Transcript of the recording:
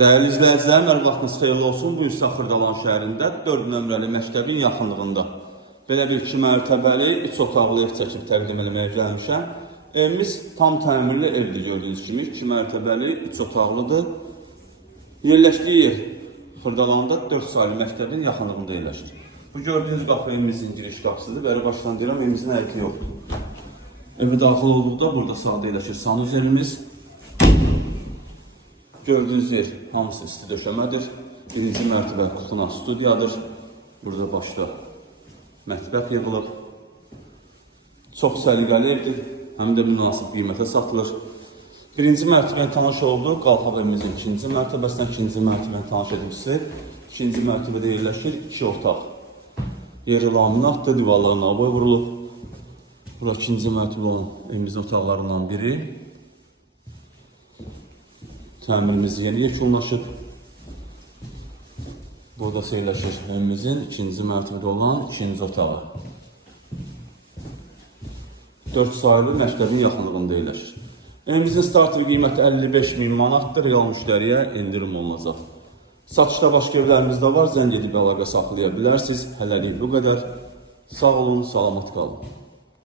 Değerli izləyicilərim, hər vaxtınız xeyirli olsun. Bu isə Xırdalan şəhərində 4 nömrəli məktəbin yaxınlığında belə bir 2 mərtəbəli 3 otaqlı ev çəkib təqdim etməyə gəlmişəm. Evimiz tam təmirli evdir, gördüyünüz kimi 2 mərtəbəli 3 otaqlıdır. Yerləşdiyi yer Xırdalanda 4 saylı məktəbin yaxınlığında yerləşir. Bu gördüyünüz qapı evimizin giriş qapısıdır. Bəri başdan deyirəm, evimizin həyəti yoxdur. Evə daxil olduqda burada sağda yerləşir sanuzerimiz. Gördüğünüz yer hamısı isti döşəmədir. Birinci mərtəbə kuxuna studiyadır. Burada başda mətbəx yapılır. Çox səliqəli evdir. Həm də münasib qiymətə satılır. Birinci mərtəbəni tanış oldu. Qalxaq evimizin ikinci mərtəbəsinə, ikinci mərtəbəni tanış edim sizə. İkinci mərtəbədə yerləşir 2 otaq. Yeri laminatdır, divarlarına boy vurulub. Bura ikinci mərtəbə olan evimizin otaqlarından biri. Təmirimiz yeni yekunlaşıb. Burada yerləşir evimizin ikinci mərtəbədə olan ikinci otağı. 4 sayılı məktəbin yaxınlığında yerləşir. Evimizin startı qiyməti 55.000 manatdır. Real müştəriyə endirim olunacaq. Satışda başqa evlərimiz də var. Zəng edib əlaqə saxlaya bilərsiniz. Hələlik bu qədər. Sağ olun, salamat qalın.